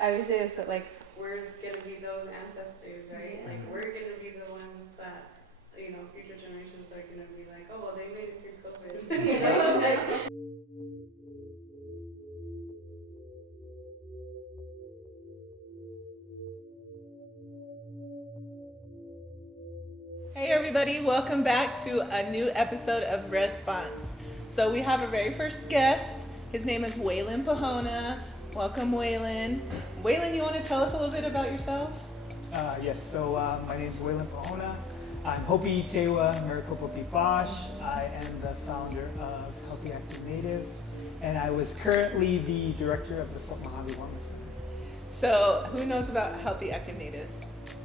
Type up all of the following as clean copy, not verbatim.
I would say this, but like, we're gonna be those ancestors, right? Like, we're gonna be the ones that, future generations are gonna be like, oh, well, they made it through COVID. Like, Hey everybody, welcome back to a new episode of REZponse. So we have our very first guest. His name is Waylon Pahona. Welcome, Waylon. Waylon, you want to tell us a little bit about yourself? Yes, so my name is Waylon Pahona. I'm Hopi Tewa Maricopa Bosch. I am the founder of Healthy Active Natives, and I was currently the director of the Fort Mojave Wellness Center. So who knows about Healthy Active Natives?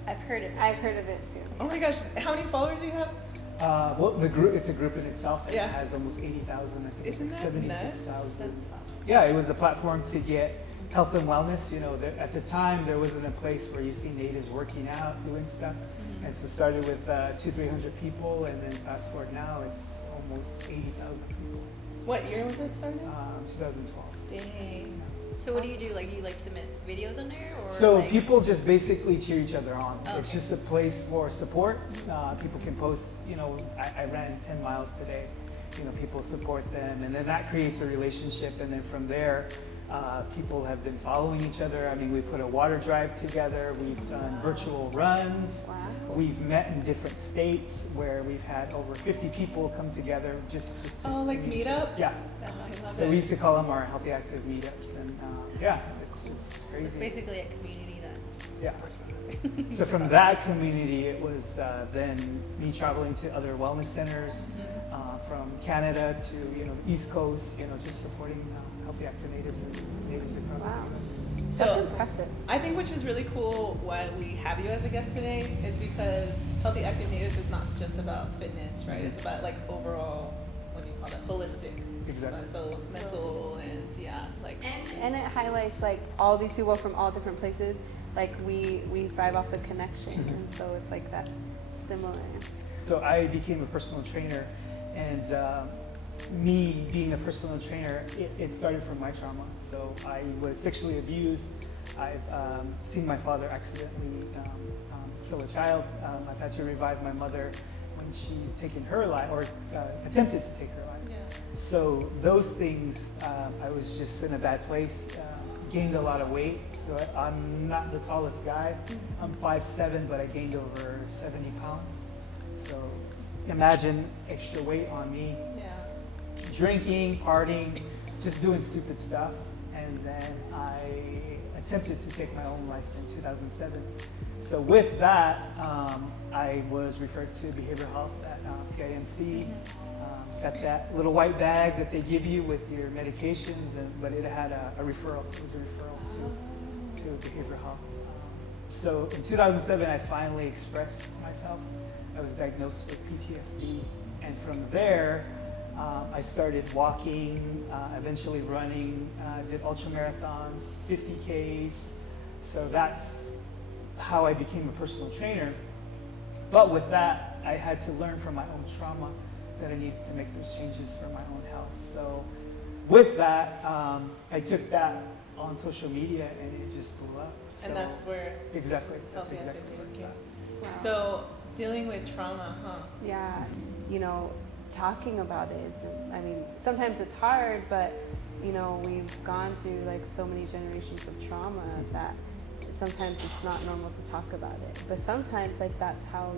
I've heard of it too. Oh my gosh, how many followers do you have? Well, the group, it's a group in itself, and Yeah. it has almost 80,000, I think Isn't it's that 76,000. That's Yeah, it was a platform to get health and wellness. At the time, there wasn't a place where you see natives working out, doing stuff. Mm-hmm. And so started with 200-300 people, and then fast forward now, it's almost 80,000 people. What year was it started? 2012. Dang. So what do? You submit videos on there, or So people just basically cheer each other on. Oh, It's okay. just a place for support. People can post, I ran 10 miles today. People support them, and then that creates a relationship. And then from there, people have been following each other. I mean, we put a water drive together. We've done virtual runs. Wow. We've met in different states where we've had over 50 people come together just to Oh, like to meet each other. meetups? Yeah. I love So it. we used to call them our healthy active meetups, and yeah, it's So crazy. it's basically a community that Yeah. supports one another. So from that community, it was then me traveling to other wellness centers from Canada to East Coast, just supporting healthy active natives and natives across Wow. the U.S. That's So impressive. I think which is really cool why we have you as a guest today is because Healthy Active Natives is not just about fitness, right? It's about like overall, what do you call that, holistic. Exactly. So mental and And it highlights like all these people from all different places. Like we thrive off of connection, and so it's like that similar. So I became a personal trainer, and me being a personal trainer, it started from my trauma. So I was sexually abused. I've seen my father accidentally kill a child. I've had to revive my mother when she taken her life, or attempted to take her life. Yeah. So those things, I was just in a bad place, gained a lot of weight. So I'm not the tallest guy. I'm 5'7", but I gained over 70 pounds. So imagine extra weight on me, Yeah. drinking, partying, just doing stupid stuff. And then I attempted to take my own life in 2007. So with that, I was referred to behavioral health at PIMC. Got that little white bag that they give you with your medications, but it had a referral. It was a referral to behavioral health. So in 2007, I finally expressed myself. I was diagnosed with PTSD, and from there, I started walking, eventually running, did ultra marathons, 50Ks. So that's how I became a personal trainer. But with that, I had to learn from my own trauma that I needed to make those changes for my own health. So with that, I took that on social media, and it just blew up. So And that's where exactly. That's Healthy exactly Active what Natives it's came. at. Wow. So dealing with trauma, huh? Yeah, talking about it is, I mean, sometimes it's hard, but, we've gone through like so many generations of trauma that sometimes it's not normal to talk about it. But sometimes like that's how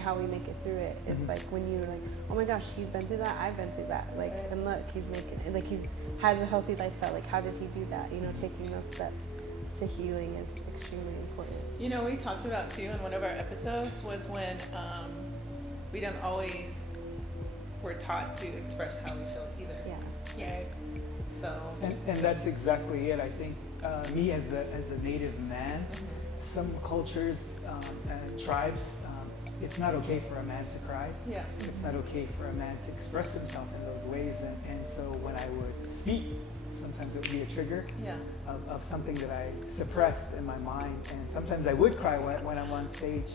how we make it through it. It's like when you're like, oh my gosh, he's been through that, I've been through that. Like, and look, he's has a healthy lifestyle. Like, how did he do that? Taking those steps to healing is extremely important. We talked about too in one of our episodes was when we don't always we're taught to express how we feel either. Yeah. Right? So And that's exactly it. I think me as a native man, some cultures and tribes, it's not okay for a man to cry. yeah. It's not okay for a man to express himself in those ways. And so when I would speak, sometimes it would be a trigger Yeah. of something that I suppressed in my mind. And sometimes I would cry when I'm on stage.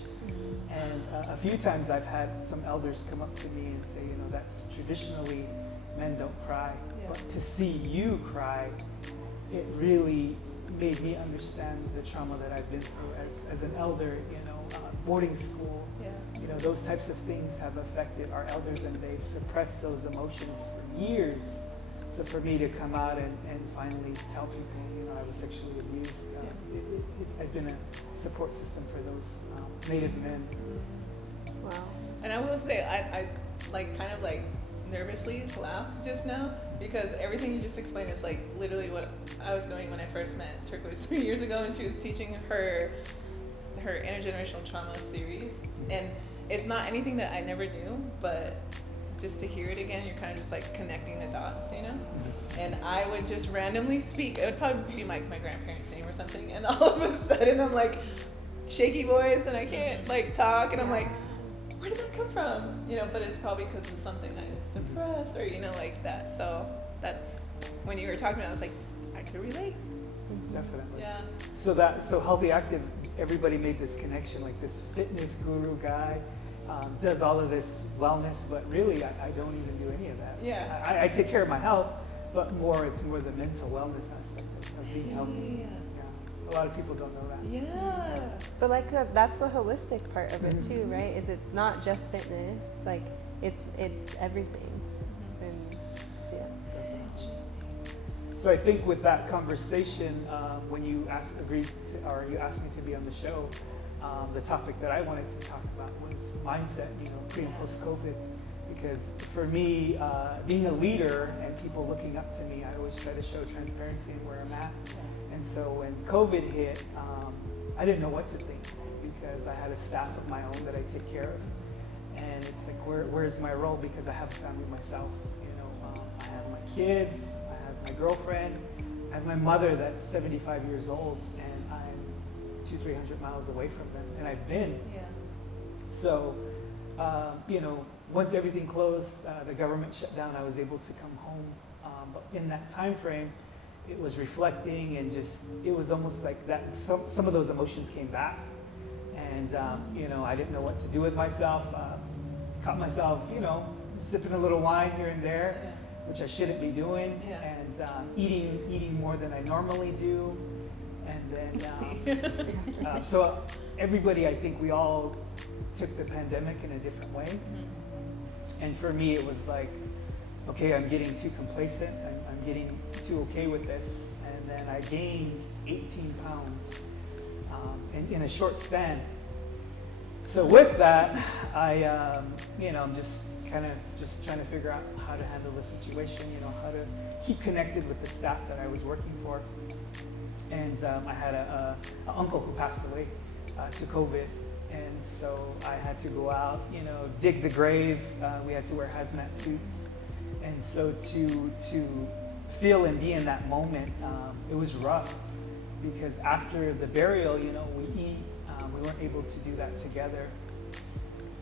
And a few times I've had some elders come up to me and say, that's traditionally men don't cry. Yeah. But to see you cry it really made me understand the trauma that I've been through as an elder, boarding school. Yeah. Those types of things have affected our elders, and they've suppressed those emotions for years. So for me to come out and finally tell people, I was sexually abused, I've been a support system for those Native men. Wow. And I will say, I kind of nervously laughed just now, because everything you just explained is literally what I was going when I first met Turquoise 3 years ago, and she was teaching her intergenerational trauma series. And it's not anything that I never knew, but just to hear it again, you're kind of just connecting the dots, And I would just randomly speak. It would probably be my grandparents' name or something, and all of a sudden I'm shaky voice and I can't talk, and I'm like, where did that come from? But it's probably because of something I suppressed, or that. So that's when you were talking, I was like, I could relate. Definitely. Yeah. So Healthy Active, everybody made this connection, this fitness guru guy does all of this wellness, but really I don't even do any of that. Yeah. I take care of my health, but it's more the mental wellness aspect of being healthy. Yeah. Yeah. A lot of people don't know that. Yeah. But that's the holistic part of it too, right? Is it's not just fitness, it's everything. And yeah. Interesting. So I think with that conversation, when you asked me to be on the show, the topic that I wanted to talk about was mindset, pre and post COVID. Because for me, being a leader and people looking up to me, I always try to show transparency in where I'm at. And so when COVID hit, I didn't know what to think, because I had a staff of my own that I take care of. And it's where's my role? Because I have a family myself. I have my kids, I have my girlfriend, I have my mother that's 75 years old, and I'm 200-300 miles away from them, and I've been. Yeah. So, once everything closed, the government shut down, I was able to come home. But in that time frame, it was reflecting, and it was almost like that. Some of those emotions came back, and I didn't know what to do with myself. Caught myself, sipping a little wine here and there, which I shouldn't be doing, and eating more than I normally do, and then so everybody, I think we all took the pandemic in a different way. And for me, it was okay, I'm getting too complacent. I'm getting too okay with this. And then I gained 18 pounds in a short span. So with that, I'm just trying to figure out how to handle the situation, how to keep connected with the staff that I was working for. And I had an uncle who passed away to COVID. And so I had to go out, dig the grave. We had to wear hazmat suits. And so to feel and be in that moment, it was rough, because after the burial, we eat. We weren't able to do that together.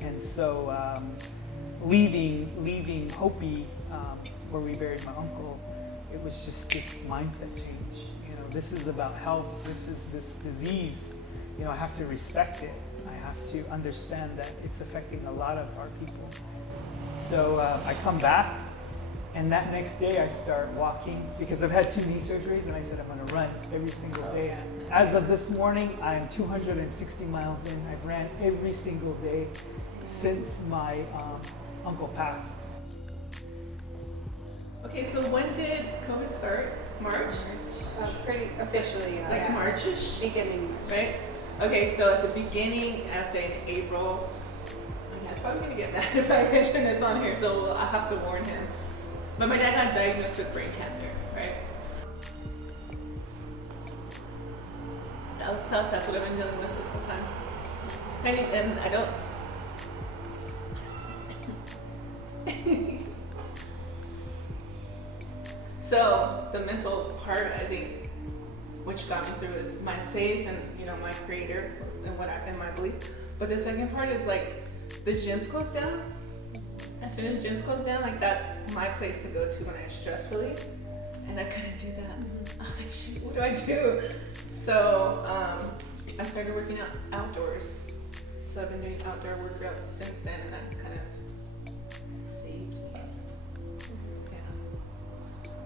And so leaving Hopi, where we buried my uncle, it was just this mindset change. This is about health. This is this disease. I have to respect it. I have to understand that it's affecting a lot of our people. So I come back, and that next day I start walking, because I've had 2 knee surgeries, and I said I'm going to run every single day. As of this morning, I'm 260 miles in. I've ran every single day since my uncle passed. Okay, so when did COVID start? March? Pretty officially, March-ish? Beginning. Right? Okay, so at the beginning, I say in April, he's probably gonna get mad if I mention this on here, so I have to warn him. But my dad got diagnosed with brain cancer, right? That was tough. That's what I've been dealing with this whole time. And I don't. So the mental part, I think, which got me through, is my faith and my Creator and my belief. But the second part is the gyms closed down. As soon as gyms closed down, that's my place to go to when I stress relief, and I couldn't do that. I was like, shoot, what do I do? So I started working out outdoors. So I've been doing outdoor workouts since then, and that's kind of saved me. Yeah.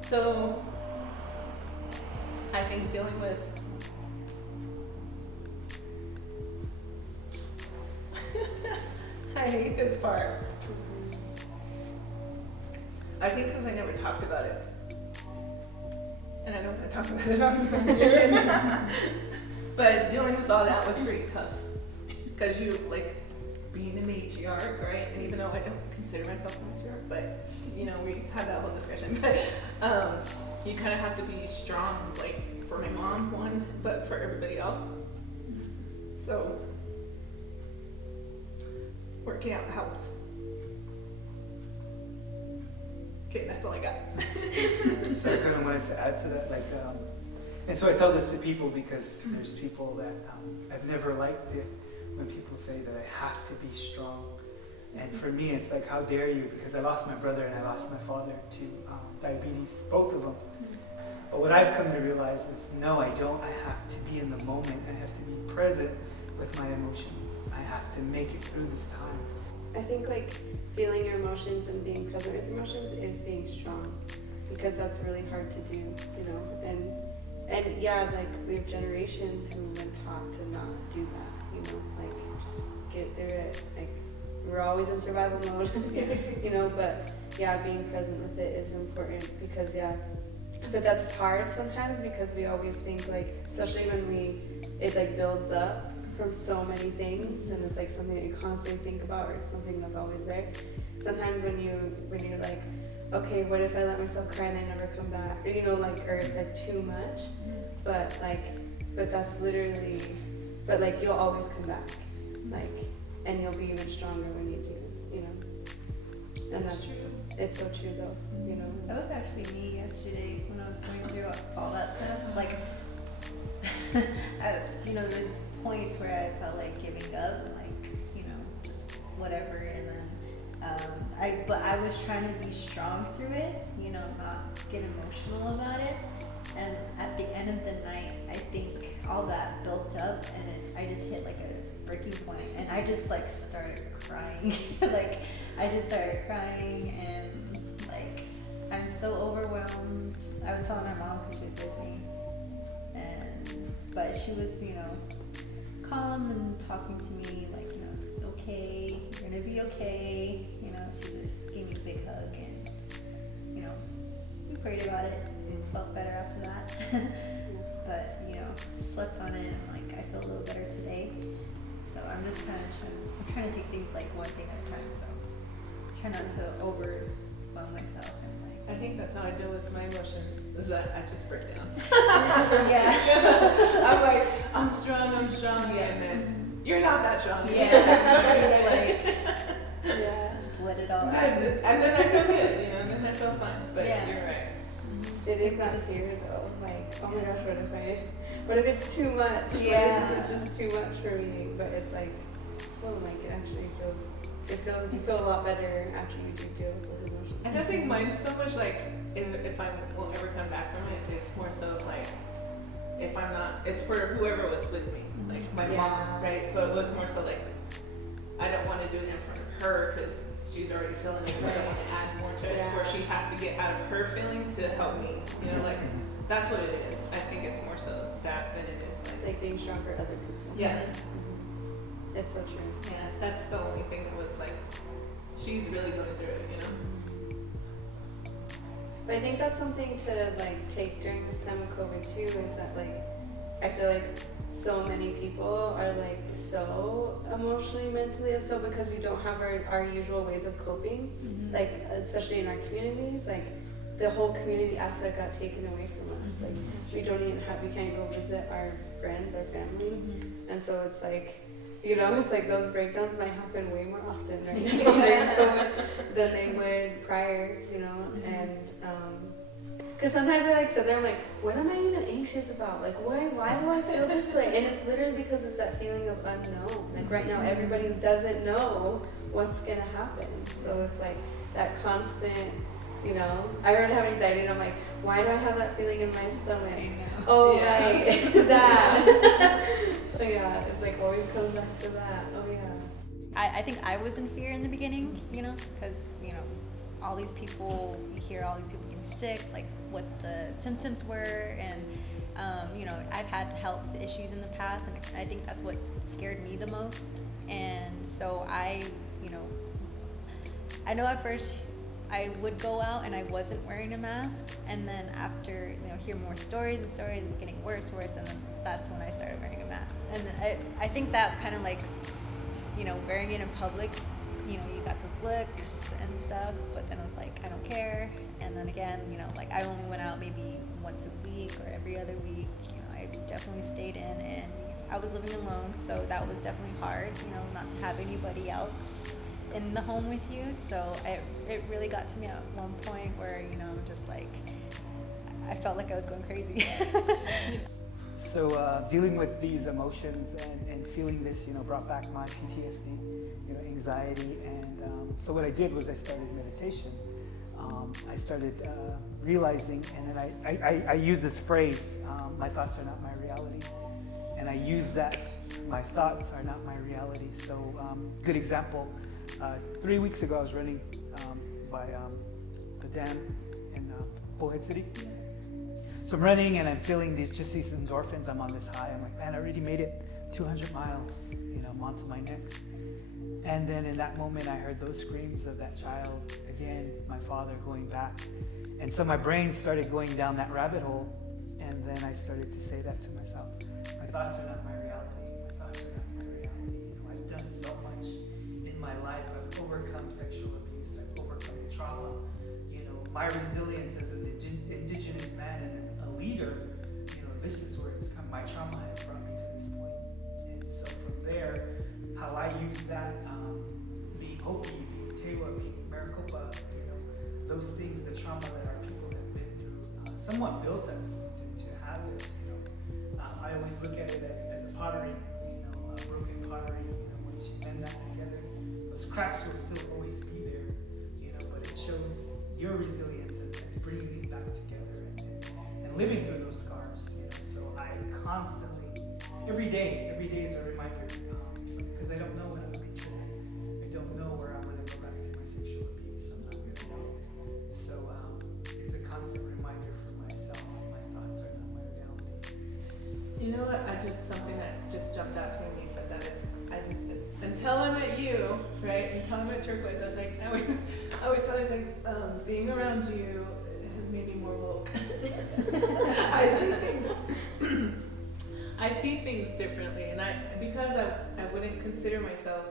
So I think dealing with I hate this part. I think because I never talked about it. And I don't want to talk about it on here. But dealing with all that was pretty tough. Because you, like, being a matriarch, right? And even though I don't consider myself a matriarch, but, you know, we had that whole discussion. But you kind of have to be strong, like, for my mom, one, but for everybody else. So, working out helps. Okay, that's all I got. So I kind of wanted to add to that, like, and so I tell this to people because there's people that I've never liked it when people say that I have to be strong. And for me, it's like, how dare you? Because I lost my brother and I lost my father to diabetes, both of them. But what I've come to realize is, no, I don't. I have to be in the moment. I have to be present with my emotions. I have to make it through this time. I think like feeling your emotions and being present with emotions is being strong, because that's really hard to do, you know. And yeah, like we have generations who've been taught to not do that, you know, like just get through it. Like we're always in survival mode, you know. But yeah, being present with it is important because but that's hard sometimes because we always think like, especially when it like builds up from so many things and it's like something that you constantly think about, or it's something that's always there. Sometimes when you're like, okay, what if I let myself cry and I never come back, or, you know, like, or it's like too much, but that's literally, but like you'll always come back, like, and you'll be even stronger when you do, you know. And that's true. It's so true though, you know. That was actually me yesterday when I was going through all that stuff. Like, you know, there's points where I felt like giving up, like, you know, just whatever, and then but I was trying to be strong through it, you know, not get emotional about it. And at the end of the night, I think all that built up, and I just hit like a breaking point, and I just like started crying. Like I just started crying, and like I'm so overwhelmed. I was telling my mom because she was with me, but she was, you know, calm and talking to me like, you know, it's okay, you're gonna be okay, you know. She just gave me a big hug, and, you know, we prayed about it. Felt better after that. But, you know, slept on it, and like I feel a little better today. So I'm just kind of trying to take things like one thing at a time. So try not to overwhelm myself and like. I think that's how I deal with my emotions, is that I just break down. Yeah. I'm like, I'm strong, yeah, and then you're not that strong. Yeah. Just let it all out. And then I feel good, you know, and then I feel fine. But Yeah. you're right. It is that fear though, like, oh my gosh, what if it's too much? Yeah. What if this is just too much for me? But it's like, well, like it actually you feel a lot better after you do deal with those emotions. I don't think mine's so much like, if I won't ever come back from it, it's more so like, if I'm not, it's for whoever was with me, like my mom, right? So it was more so like, I don't want to do it in front of her because she's already feeling it, so I don't want to add more to it, where she has to get out of her feeling to help me, you know, like, that's what it is. I think it's more so that than it is like being strong for other people. Yeah. It's so true. Yeah, that's the only thing that was like, she's really going through it, you know? But I think that's something to like take during this time of COVID too, is that like, I feel like so many people are like so emotionally, mentally upset because we don't have our usual ways of coping, like especially in our communities, like the whole community aspect got taken away from us. Like we can't go visit our friends, our family, and so it's like, you know, it's like those breakdowns might happen way more often right now during COVID than they would prior, you know, and because sometimes I like sit there, I'm like, what am I even anxious about? Like, why do I feel this way? And it's literally because it's that feeling of unknown. Like right now, everybody doesn't know what's gonna happen. So it's like that constant, you know, I already have anxiety and I'm like, why do I have that feeling in my stomach? Oh, right, that. So yeah, it's like always comes back to that. Oh yeah. I think I was in fear in the beginning, you know, because, you know, all these people, you hear all these people getting sick, like what the symptoms were, and you know, I've had health issues in the past, and I think that's what scared me the most. And so you know, I know at first I would go out and I wasn't wearing a mask, and then after, you know, hear more stories and stories, it's getting worse, and then that's when I started wearing a mask. And I think that kind of like, you know, wearing it in public, you know, you got those looks and stuff, but then I was like, I don't care. And then again, you know, like I only went out maybe once a week or every other week. You know, I definitely stayed in, and I was living alone, so that was definitely hard, you know, not to have anybody else in the home with you. So it really got to me at one point where, you know, just like I felt like I was going crazy. So dealing with these emotions and feeling this, you know, brought back my PTSD, you know, anxiety, and so what I did was I started meditation. I started realizing, and then I use this phrase, my thoughts are not my reality, and I use that, my thoughts are not my reality. So good example, 3 weeks ago I was running by the dam in Bullhead City. So I'm running and I'm feeling these endorphins. I'm on this high. I'm like, man, I already made it 200 miles. You know, I'm on to my next. And then in that moment, I heard those screams of that child again, my father going back. And so my brain started going down that rabbit hole. And then I started to say that to myself. My thoughts are not my reality. My thoughts are not my reality. You know, I've done so much in my life. I've overcome sexual abuse. I've overcome trauma. You know, my resilience as an indigenous man and a leader, you know, this is where it's come. My trauma has brought me to this point. And so from there, how I use that, being Hopi, being Tewa, being Maricopa, you know, those things, the trauma that our people have been through, somewhat built us to have this, you know. I always look at it as a pottery, you know, a broken pottery, you know, once you mend that together, those cracks will still always be there, you know, but it shows your resilience as bringing it back together and living through those scars, you know. So I constantly, every day is a reminder, because I don't know when I'm going to be triggered. I don't know where I'm going to go back to my sexual abuse. I'm not going to know. So it's a constant reminder for myself. My thoughts are not my reality. You know what? Something that just jumped out to me when you said that is, until I met you, right? Until I met Turquoise, I was like, I always thought, like, being around you has made me more woke. I see things differently, and because I wouldn't consider myself,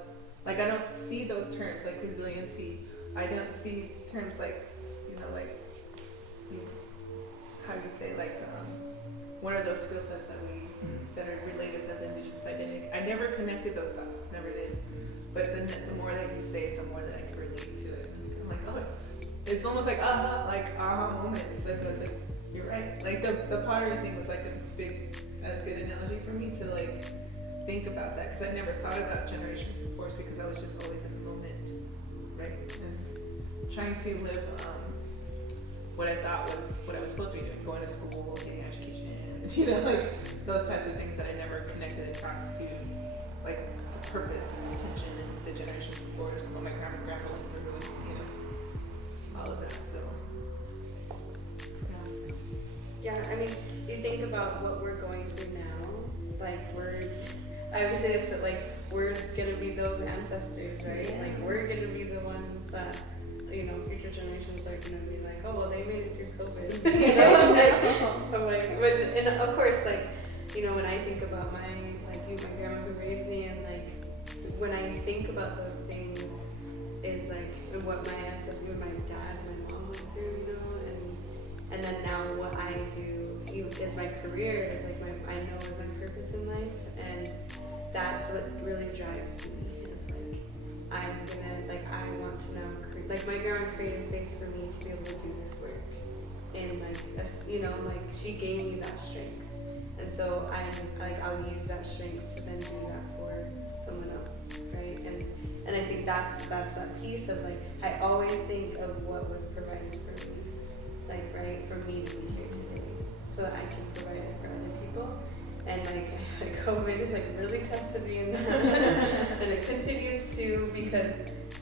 like, I don't see those terms like resiliency. I don't see terms like, you know, like, how do you say, like, what are those skill sets that are related as indigenous identity? I never connected those dots, never did. But then the more that you say it, the more that I can relate to it. And I'm like, oh, it's almost like aha moments. Like, I was like, you're right. Like the pottery thing was like a good analogy for me to like think about that, because I never thought about generations before, because I was just always in the moment, right? And trying to live what I thought was what I was supposed to be doing, going to school, getting an education, you know, like those types of things that I never connected the dots to, like the purpose and intention and the generations before us, what my grandma and grandpa went through, you know, all of that. So yeah, I mean, you think about what we're going through now, like I would say this, but like we're gonna be those ancestors, right? Yeah. Like we're gonna be the ones that, you know, future generations are gonna be like, oh well, they made it through COVID. You know, I'm like, but and of course, like, you know, when I think about my grandma who raised me, and like when I think about those things, is like what my ancestors, what my dad, my mom went through, you know, and then now what I do is my career, is like I know is my purpose in life, and that's what really drives me. Is like I'm gonna, like, I want to now like my grandma created a space for me to be able to do this work, and like you know, like she gave me that strength, and so I'll use that strength to then do that for someone else, right? And I think that's that piece of like I always think of what was provided for me, like, right, for me to be here today, so that I can provide it for other people. And like COVID like really tested me in that. And it continues to, because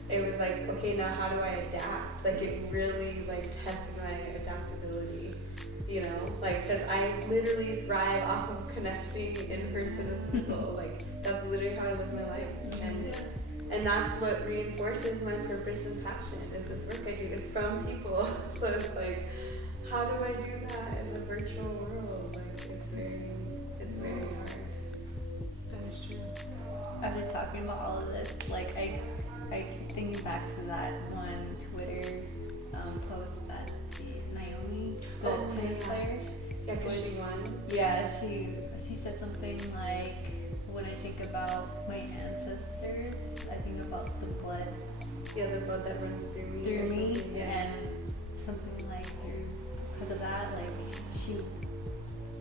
it was like, okay, now how do I adapt? Like it really like tested my adaptability, you know, like because I literally thrive off of connecting in person with people. Like that's literally how I live my life, and that's what reinforces my purpose and passion. Is this work I do is from people. So it's like, how do I do that in the virtual world? Like it's very hard. That is true. After talking about all of this, like I keep thinking back to that one Twitter post that Naomi, the tennis player. Yeah, because she won. Yeah, she said something like, when I think about my ancestors, I think about the blood Yeah, the blood that runs through me. through or me, something, yeah. and something like because of that, like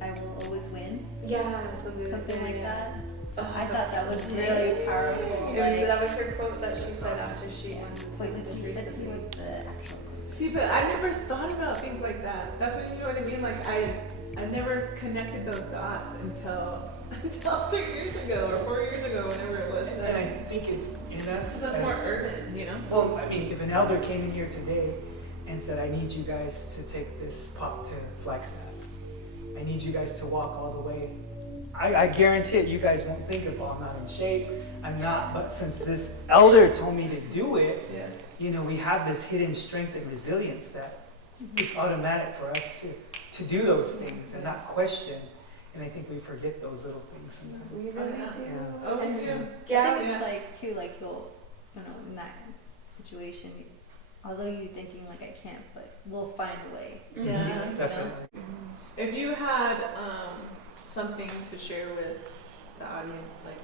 I will always win, Yeah, something like yeah. that. Oh, I thought that was really powerful. That was her quote that she said after she won. Wait, let's just see recently. what the actual quote. See, but I never thought about things like that. That's what you know what I mean. Like I never connected those dots until 3 years ago or 4 years ago, whenever it was. And I think it's in us. So that's more as- urban, you know. Well, I mean, if an elder came in here today and said, I need you guys to take this pup to Flagstaff. I need you guys to walk all the way. I guarantee it, you guys won't think of, oh, I'm not in shape, I'm not, but since this elder told me to do it, Yeah. you know, we have this hidden strength and resilience that it's automatic for us to do those things and not question. And I think we forget those little things sometimes. We really do. Yeah. Oh, we And- do. I Yeah, think Yeah. it's like too, like you'll, in that situation, although you're thinking like I can't, but we'll find a way to do Yeah. it, you know? Definitely. If you had something to share with the audience, like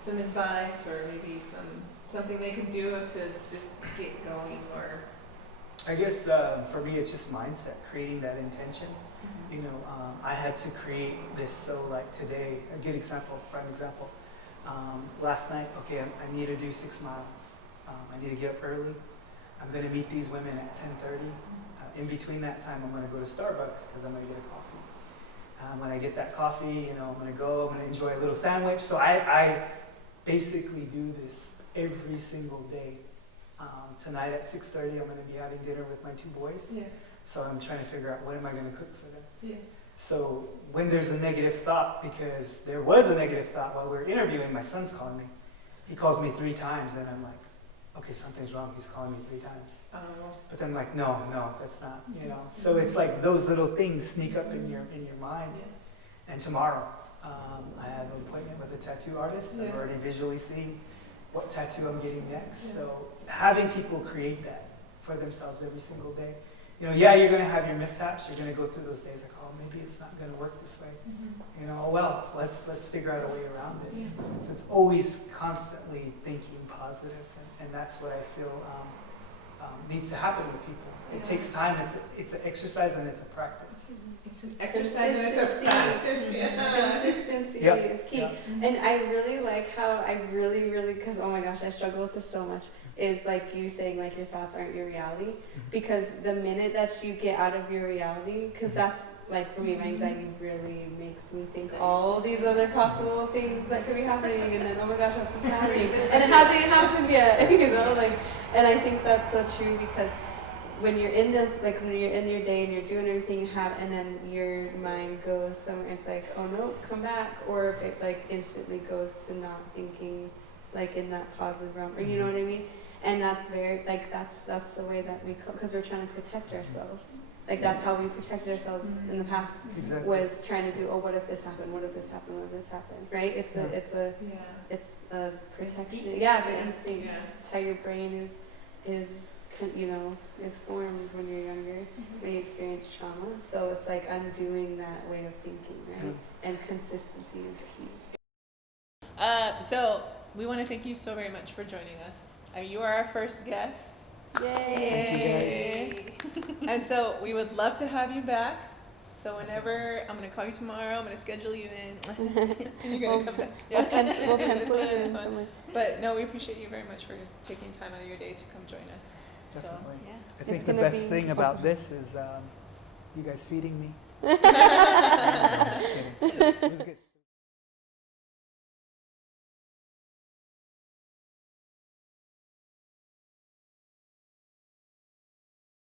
some advice or maybe something they can do to just get going, or I guess for me, it's just mindset, creating that intention. You know, I had to create this. So like today, a good example, prime example. Last night, okay, I need to do 6 miles. I need to get up early. I'm going to meet these women at 10:30. In between that time, I'm going to go to Starbucks because I'm going to get a coffee. When I get that coffee, you know, I'm going to enjoy a little sandwich. So I basically do this every single day. Tonight at 6:30, I'm going to be having dinner with my 2 boys. yeah, So I'm trying to figure out what am I going to cook for them. yeah, So when there's a negative thought, because there was a negative thought while we were interviewing, my son's calling me. He calls me 3 times, and I'm like, okay, something's wrong. He's calling me 3 times. But then I'm like, no, that's not, you know. So it's like those little things sneak up in your mind. yeah. And tomorrow, I have an appointment with a tattoo artist. I've Yeah. already visually seen what tattoo I'm getting next. Yeah. So having people create that for themselves every single day. You know, yeah, you're going to have your mishaps. You're going to go through those days like, oh, maybe it's not going to work this way. You know, oh, well, let's figure out a way around it. Yeah. So it's always constantly thinking positive, and that's what I feel needs to happen with people. It Yeah. takes time. It's an exercise and it's a practice. It's an exercise and it's a practice. Yeah. Consistency Yeah. is key. Yeah. And I really like how I really, because oh my gosh, I struggle with this so much, is like you saying like your thoughts aren't your reality. Because the minute that you get out of your reality, because that's like for me, my anxiety really makes me think all these other possible things that could be happening, and then oh my gosh, what's happening? And it hasn't even happened yet, you know, like, and I think that's so true because when you're in this, like when you're in your day and you're doing everything you have, and then your mind goes somewhere, it's like, oh no, come back, or if it like instantly goes to not thinking like in that positive realm, or you know what I mean? And that's very, like that's the way that we, because we're trying to protect ourselves. Like that's how we protected ourselves in the past, Exactly. was trying to do, oh, what if this happened? What if this happened? What if this happened? Right? It's a protection. Instinct. Yeah, it's an instinct. Yeah. It's how your brain is formed when you're younger, when you experience trauma. So it's like undoing that way of thinking, right? And consistency is key. So we want to thank you so very much for joining us. You are our first guest. Yay! And so we would love to have you back. So whenever, I'm going to call you tomorrow, I'm going to schedule you in, and you're going to come back. We'll pencil This one, it in this one. somewhere. But no, we appreciate you very much for taking time out of your day to come join us. Definitely. So, yeah. I think It's the gonna best be- thing about this is you guys feeding me. Yeah. No, I'm just kidding. It was good.